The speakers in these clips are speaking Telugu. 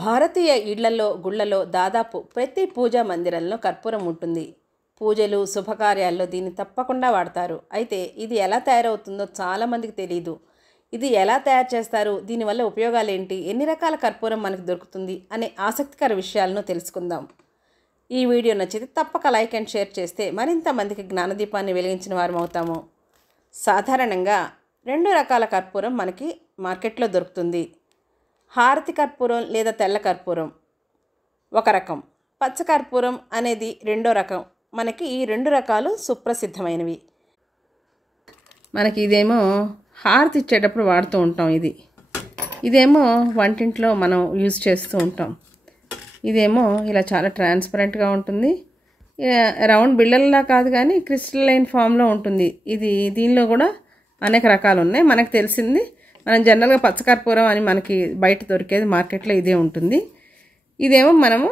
భారతీయ ఇళ్లలో గుళ్లలో దాదాపు ప్రతి పూజా మందిరంలో కర్పూరం ఉంటుంది. పూజలు శుభకార్యాల్లో దీన్ని తప్పకుండా వాడతారు. అయితే ఇది ఎలా తయారవుతుందో చాలామందికి తెలియదు. ఇది ఎలా తయారు చేస్తారు, దీనివల్ల ఉపయోగాలు ఏంటి, ఎన్ని రకాల కర్పూరం మనకు దొరుకుతుంది అనే ఆసక్తికర విషయాలను తెలుసుకుందాం. ఈ వీడియో నచ్చితే తప్పక లైక్ అండ్ షేర్ చేస్తే మరింత మందికి జ్ఞానదీపాన్ని వెలిగించిన వారం అవుతాము. సాధారణంగా 2 రకాల కర్పూరం మనకి మార్కెట్లో దొరుకుతుంది. హారతి కర్పూరం లేదా తెల్ల కర్పూరం ఒక రకం, పచ్చ కర్పూరం అనేది రెండో రకం. మనకి ఈ 2 రకాలు సుప్రసిద్ధమైనవి. మనకి ఇదేమో హారతి ఇచ్చేటప్పుడు వాడుతూ ఉంటాం. ఇదేమో వంటింట్లో మనం యూజ్ చేస్తూ ఉంటాం. ఇదేమో ఇలా చాలా ట్రాన్స్పరెంట్గా ఉంటుంది. రౌండ్ బిళ్ళల్లా కాదు కానీ క్రిస్టలైన్ ఫామ్లో ఉంటుంది. దీనిలో కూడా అనేక రకాలు ఉన్నాయి. మనకు తెలిసింది మనం జనరల్గా పచ్చకర్పూరం అని మనకి బయట దొరికేది మార్కెట్లో ఇదే ఉంటుంది. ఇదేమో మనము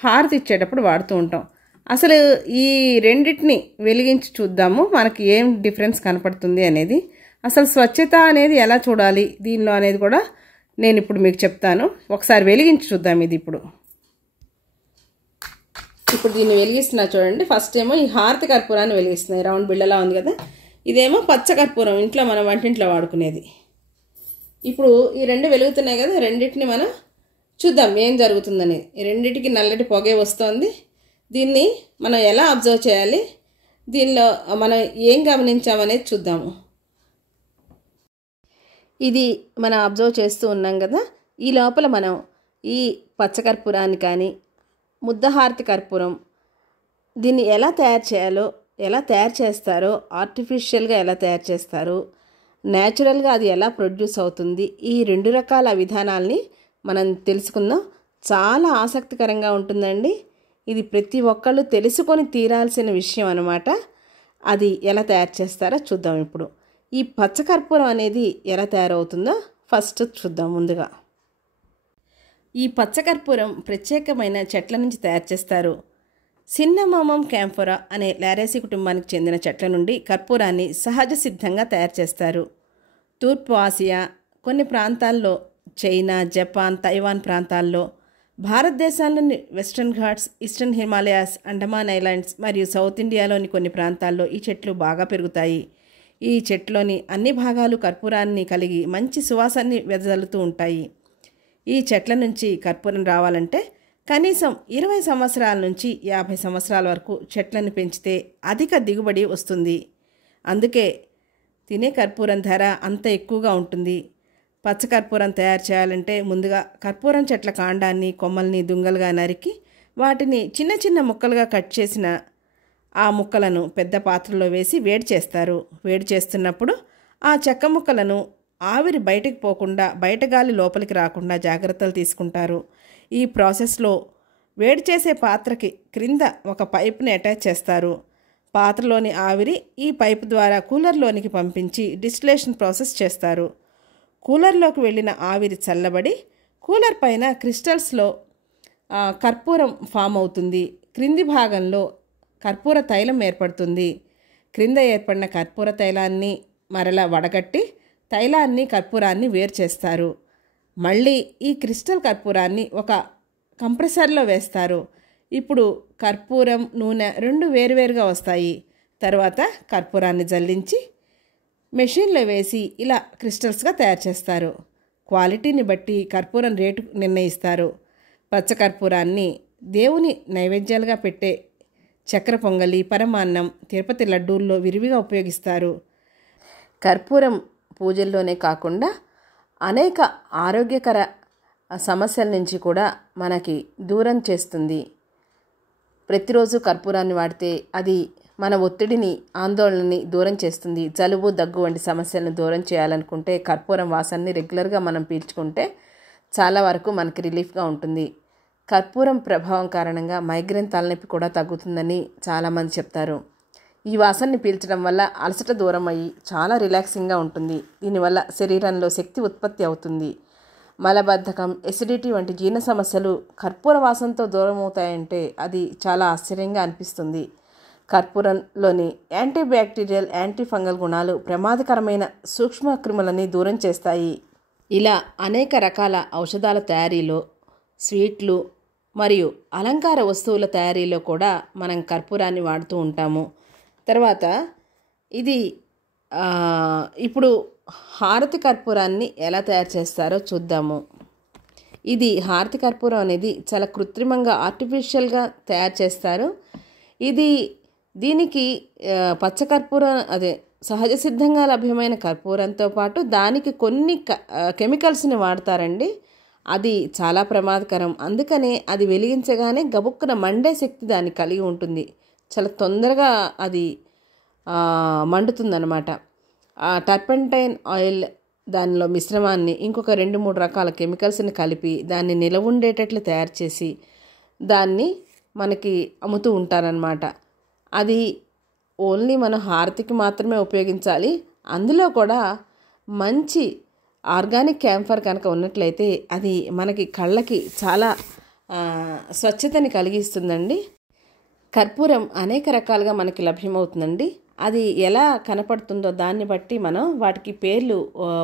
హారతి ఇచ్చేటప్పుడు వాడుతూ ఉంటాం. అసలు ఈ రెండింటిని వెలిగించి చూద్దాము, మనకి ఏం డిఫరెన్స్ కనపడుతుంది అనేది. అసలు స్వచ్ఛత అనేది ఎలా చూడాలి దీనిలో అనేది కూడా నేను ఇప్పుడు మీకు చెప్తాను. ఒకసారి వెలిగించి చూద్దాం. ఇప్పుడు దీన్ని వెలిగిస్తున్నా చూడండి. ఫస్ట్ ఏమో ఈ హారతి కర్పూరాన్ని వెలిగిస్తున్నాయి. రౌండ్ బిళ్ళలా ఉంది కదా. ఇదేమో పచ్చ కర్పూరం, ఇంట్లో మనం వంటింట్లో వాడుకునేది. ఇప్పుడు ఈ 2 వెలుగుతున్నాయి కదా, రెండింటిని మనం చూద్దాం ఏం జరుగుతుందని. ఈ రెండింటికి నల్లటి పొగే వస్తుంది. దీన్ని మనం ఎలా అబ్జర్వ్ చేయాలి, దీనిలో మనం ఏం గమనించామనేది చూద్దాము. ఇది మనం అబ్జర్వ్ చేస్తూ ఉన్నాం కదా. ఈ లోపల మనం ఈ పచ్చకర్పూరాన్ని కానీ ముద్దహారతి కర్పూరం దీన్ని ఎలా తయారు చేయాలో, ఎలా తయారు చేస్తారో, ఆర్టిఫిషియల్గా ఎలా తయారు చేస్తారో, న్యాచురల్గా అది ఎలా ప్రొడ్యూస్ అవుతుంది, ఈ 2 రకాల విధానాల్ని మనం తెలుసుకుందాం. చాలా ఆసక్తికరంగా ఉంటుందండి. ఇది ప్రతి ఒక్కళ్ళు తెలుసుకొని తీరాల్సిన విషయం అన్నమాట. అది ఎలా తయారు చేస్తారో చూద్దాం. ఇప్పుడు ఈ పచ్చకర్పూరం అనేది ఎలా తయారవుతుందో ఫస్ట్ చూద్దాం. ముందుగా ఈ పచ్చకర్పూరం ప్రత్యేకమైన చెట్ల నుంచి తయారు చేస్తారు. సిన్నమోమం క్యాంఫోరా అనే లారేసీ కుటుంబానికి చెందిన చెట్ల నుండి కర్పూరాన్ని సహజ సిద్ధంగా తయారు చేస్తారు. తూర్పు ఆసియా, కొన్ని ప్రాంతాల్లో, చైనా, జపాన్, తైవాన్ ప్రాంతాల్లో, భారతదేశంలోని western Ghats, eastern Himalayas, Andaman islands మరియు సౌత్ ఇండియాలోని కొన్ని ప్రాంతాల్లో ఈ చెట్లు బాగా పెరుగుతాయి. ఈ చెట్లోని అన్ని భాగాలు కర్పూరాన్ని కలిగి మంచి సువాసనని వెదజల్లుతూ ఉంటాయి. ఈ చెట్ల నుంచి కర్పూరం రావాలంటే కనీసం 20 సంవత్సరాల నుంచి 50 సంవత్సరాల వరకు చెట్లను పెంచితే అధిక దిగుబడి వస్తుంది. అందుకే తినే కర్పూరం ధర అంత ఎక్కువగా ఉంటుంది. పచ్చకర్పూరం తయారు చేయాలంటే ముందుగా కర్పూరం చెట్ల కాండాన్ని, కొమ్మల్ని దుంగలుగా నరికి వాటిని చిన్న చిన్న ముక్కలుగా కట్ చేసిన ఆ ముక్కలను పెద్ద పాత్రలో వేసి వేడి చేస్తారు. వేడి చేస్తున్నప్పుడు ఆ చెక్క ముక్కలను ఆవిరి బయటకు పోకుండా, బయట గాలి లోపలికి రాకుండా జాగ్రత్తలు తీసుకుంటారు. ఈ ప్రాసెస్లో వేడి చేసే పాత్రకి క్రింద ఒక పైప్ని అటాచ్ చేస్తారు. పాత్రలోని ఆవిరి ఈ పైపు ద్వారా కూలర్లోనికి పంపించి డిస్టిలేషన్ ప్రాసెస్ చేస్తారు. కూలర్లోకి వెళ్ళిన ఆవిరి చల్లబడి కూలర్ పైన క్రిస్టల్స్లో కర్పూరం ఫామ్ అవుతుంది. క్రింది భాగంలో కర్పూర తైలం ఏర్పడుతుంది. క్రింద ఏర్పడిన కర్పూర తైలాన్ని మరలా వడగట్టి తైలాన్ని, కర్పూరాన్ని వేరు చేస్తారు. మళ్ళీ ఈ క్రిస్టల్ కర్పూరాన్ని ఒక కంప్రెసర్లో వేస్తారు. ఇప్పుడు కర్పూరం, నూనె 2 వేరువేరుగా వస్తాయి. తర్వాత కర్పూరాన్ని జల్లించి మెషిన్లో వేసి ఇలా క్రిస్టల్స్గా తయారు చేస్తారు. క్వాలిటీని బట్టి కర్పూరం రేటు నిర్ణయిస్తారు. పచ్చకర్పూరాన్ని దేవుని నైవేద్యాలుగా పెట్టే చక్కెర పొంగలి, పరమాన్నం, తిరుపతి లడ్డూల్లో విరివిగా ఉపయోగిస్తారు. కర్పూరం పూజల్లోనే కాకుండా అనేక ఆరోగ్యకర సమస్యల నుంచి కూడా మనకి దూరం చేస్తుంది. ప్రతిరోజు కర్పూరాన్ని వాడితే అది మన ఒత్తిడిని, ఆందోళనని దూరం చేస్తుంది. జలుబు, దగ్గు వంటి సమస్యలను దూరం చేయాలనుకుంటే కర్పూరం వాసనని రెగ్యులర్గా మనం పీల్చుకుంటే చాలా వరకు మనకి రిలీఫ్గా ఉంటుంది. కర్పూరం ప్రభావం కారణంగా మైగ్రేన్, తలనొప్పి కూడా తగ్గుతుందని చాలామంది చెప్తారు. ఈ వాసనని పీల్చడం వల్ల అలసట దూరం అయ్యి చాలా రిలాక్సింగ్గా ఉంటుంది. దీనివల్ల శరీరంలో శక్తి ఉత్పత్తి అవుతుంది. మలబద్ధకం, ఎసిడిటీ వంటి జీర్ణ సమస్యలు కర్పూర వాసనతో దూరం అవుతాయంటే అది చాలా ఆశ్చర్యంగా అనిపిస్తుంది. కర్పూరంలోని యాంటీబ్యాక్టీరియల్, యాంటీ ఫంగల్ గుణాలు ప్రమాదకరమైన సూక్ష్మ క్రిములని దూరం చేస్తాయి. ఇలా అనేక రకాల ఔషధాల తయారీలో స్వీట్లు మరియు అలంకార వస్తువుల తయారీలో కూడా మనం కర్పూరాన్ని వాడుతూ ఉంటాము. తర్వాత ఇది ఇప్పుడు హారతి కర్పూరాన్ని ఎలా తయారు చేస్తారో చూద్దాము. ఇది హారతి కర్పూరం అనేది చాలా కృత్రిమంగా ఆర్టిఫిషియల్గా తయారు చేస్తారు. దీనికి పచ్చకర్పూరం సహజ సిద్ధంగా లభ్యమైన కర్పూరంతో పాటు దానికి కొన్ని కెమికల్స్ని వాడతారండి. అది చాలా ప్రమాదకరం. అందుకనే అది వెలిగించగానే గబుక్కున మండే శక్తి దాన్ని కలిగి ఉంటుంది. చాలా తొందరగా అది మండుతుందన్నమాట. టర్పెంటైన్ ఆయిల్ దానిలో మిశ్రమాన్ని ఇంకొక 2-3 రకాల కెమికల్స్ని కలిపి దాన్ని నిలవ ఉండేటట్లు తయారు చేసి దాన్ని మనకి అమ్ముతూ ఉంటారనమాట. అది ఓన్లీ మన హారతికి మాత్రమే ఉపయోగించాలి. అందులో కూడా మంచి ఆర్గానిక్ క్యాంఫర్ కనుక ఉన్నట్లయితే అది మనకి కళ్ళకి చాలా స్వచ్ఛతని కలిగిస్తుందండి. కర్పూరం అనేక రకాలుగా మనకి లభ్యమవుతుందండి. అది ఎలా కనపడుతుందో దాన్ని బట్టి మనం వాటికి పేర్లు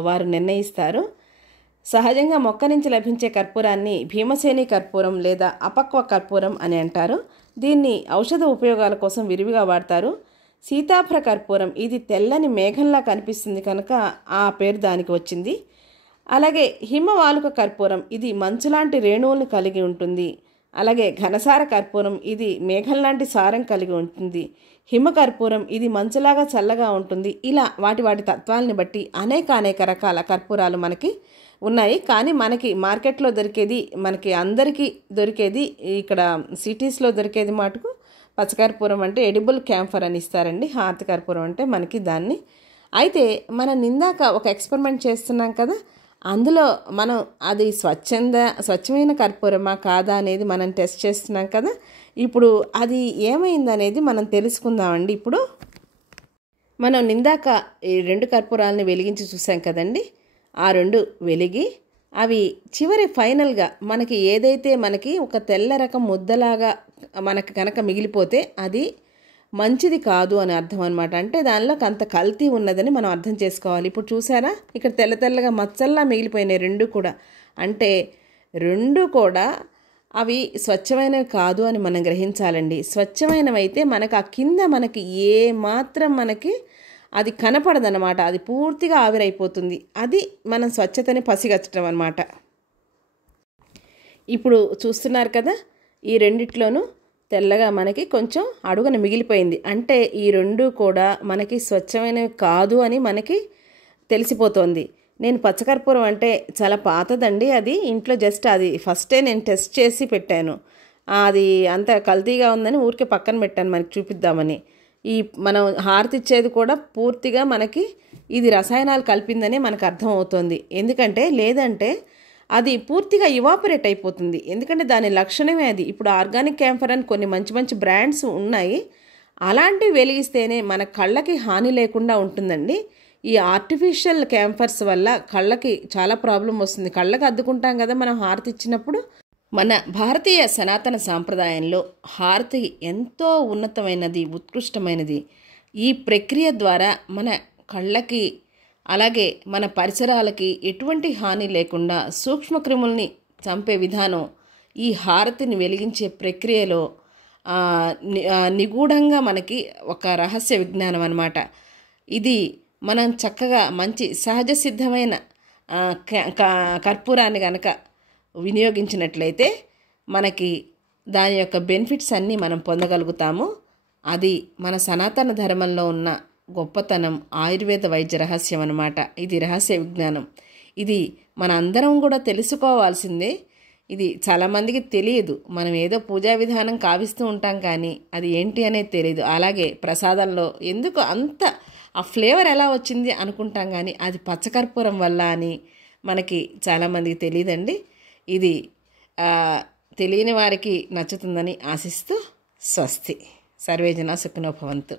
వారు నిర్ణయిస్తారు. సహజంగా మొక్క నుంచి లభించే కర్పూరాన్ని భీమసేని కర్పూరం లేదా అపక్వ కర్పూరం అని అంటారు. దీన్ని ఔషధ ఉపయోగాల కోసం విరివిగా వాడతారు. సీతాఫ్ర కర్పూరం ఇది తెల్లని మేఘంలా కనిపిస్తుంది కనుక ఆ పేరు దానికి వచ్చింది. అలాగే హిమవాలుక కర్పూరం ఇది మంచులాంటి రేణువులను కలిగి ఉంటుంది. అలాగే ఘనసార కర్పూరం ఇది మేఘం లాంటి సారం కలిగి ఉంటుంది. హిమకర్పూరం ఇది మంచులాగా చల్లగా ఉంటుంది. ఇలా వాటి తత్వాలని బట్టి అనేక రకాల కర్పూరాలు మనకి ఉన్నాయి. కానీ మనకి మార్కెట్లో దొరికేది, మనకి అందరికీ దొరికేది, ఇక్కడ సిటీస్లో దొరికేది మటుకు పచ్చకర్పూరం అంటే ఎడిబుల్ క్యాంఫర్ అని ఇస్తారండి. హారతి కర్పూరం అంటే మనకి దాన్ని. అయితే మనం ఇందాక ఒక ఎక్స్పెరిమెంట్ చేస్తున్నాం కదా, అందులో మనం అది స్వచ్ఛమైన కర్పూరమా కాదా అనేది మనం టెస్ట్ చేస్తున్నాం కదా. ఇప్పుడు అది ఏమైందనేది మనం తెలుసుకుందామండి. ఇప్పుడు మనం ఇందాక ఈ 2 కర్పూరాలని వెలిగించి చూసాం కదండి. ఆ 2 వెలిగి అవి చివరి ఫైనల్గా మనకి ఏదైతే మనకి ఒక తెల్ల రకం ముద్దలాగా మనకి కనుక మిగిలిపోతే అది మంచిది కాదు అని అర్థం అనమాట. అంటే దానిలోకి అంత కల్తీ ఉన్నదని మనం అర్థం చేసుకోవాలి. ఇప్పుడు చూసారా, ఇక్కడ తెల్లగా మచ్చల్లా మిగిలిపోయినాయి 2 కూడా. అంటే 2 కూడా అవి స్వచ్ఛమైనవి కాదు అని మనం గ్రహించాలండి. స్వచ్ఛమైనవి అయితే మనకు ఆ కింద మనకి ఏ మాత్రం మనకి అది కనపడదనమాట. అది పూర్తిగా ఆవిరైపోతుంది. అది మనం స్వచ్ఛతని పసిగచ్చటం అనమాట. ఇప్పుడు చూస్తున్నారు కదా, ఈ రెండిట్లోనూ తెల్లగా మనకి కొంచెం అడుగున మిగిలిపోయింది. అంటే ఈ 2 కూడా మనకి స్వచ్ఛమైనవి కాదు అని మనకి తెలిసిపోతుంది. నేను పచ్చకర్పూరం అంటే చాలా పాతదండి. అది ఇంట్లో జస్ట్ అది ఫస్టే నేను టెస్ట్ చేసి పెట్టాను. అది అంత కల్తీగా ఉందని ఊరికే పక్కన పెట్టాను మనకి చూపిద్దామని. ఈ మనం హారతి ఇచ్చేది కూడా పూర్తిగా మనకి ఇది రసాయనాలు కలిపిందని మనకు అర్థం అవుతుంది. ఎందుకంటే లేదంటే అది పూర్తిగా ఇవాపరేట్ అయిపోతుంది. ఎందుకంటే దాని లక్షణమే అది. ఇప్పుడు ఆర్గానిక్ క్యాంఫర్ అని కొన్ని మంచి బ్రాండ్స్ ఉన్నాయి. అలాంటివి వెలిగిస్తేనే మన కళ్ళకి హాని లేకుండా ఉంటుందండి. ఈ ఆర్టిఫిషియల్ క్యాంఫర్స్ వల్ల కళ్ళకి చాలా ప్రాబ్లం వస్తుంది. కళ్ళకి అద్దుకుంటాం కదా మనం హారతి ఇచ్చినప్పుడు. మన భారతీయ సనాతన సాంప్రదాయంలో హారతి ఎంతో ఉన్నతమైనది, ఉత్కృష్టమైనది. ఈ ప్రక్రియ ద్వారా మన కళ్ళకి అలాగే మన పరిసరాలకి ఎటువంటి హాని లేకుండా సూక్ష్మక్రిముల్ని చంపే విధానం ఈ హారతిని వెలిగించే ప్రక్రియలో నిగూఢంగా మనకి ఒక రహస్య విజ్ఞానం అన్నమాట. ఇది మనం చక్కగా మంచి సహజ సిద్ధమైన కర్పూరాన్ని కనుక వినియోగించినట్లయితే మనకి దాని యొక్క బెనిఫిట్స్ అన్నీ మనం పొందగలుగుతాము. అది మన సనాతన ధర్మంలో ఉన్న గొప్పతనం, ఆయుర్వేద వైద్య రహస్యం అన్నమాట. ఇది రహస్య విజ్ఞానం. ఇది మన అందరం కూడా తెలుసుకోవాల్సిందే. ఇది చాలామందికి తెలియదు. మనం ఏదో పూజా విధానం కావిస్తూ ఉంటాం కానీ అది ఏంటి అనేది తెలియదు. అలాగే ప్రసాదంలో ఎందుకు అంత ఆ ఫ్లేవర్ ఎలా వచ్చింది అనుకుంటాం కానీ అది పచ్చకర్పూరం వల్ల అని మనకి చాలామందికి తెలియదండి. ఇది తెలియని వారికి నచ్చుతుందని ఆశిస్తూ స్వస్తి. సర్వేజన సుఖినో భవంతు.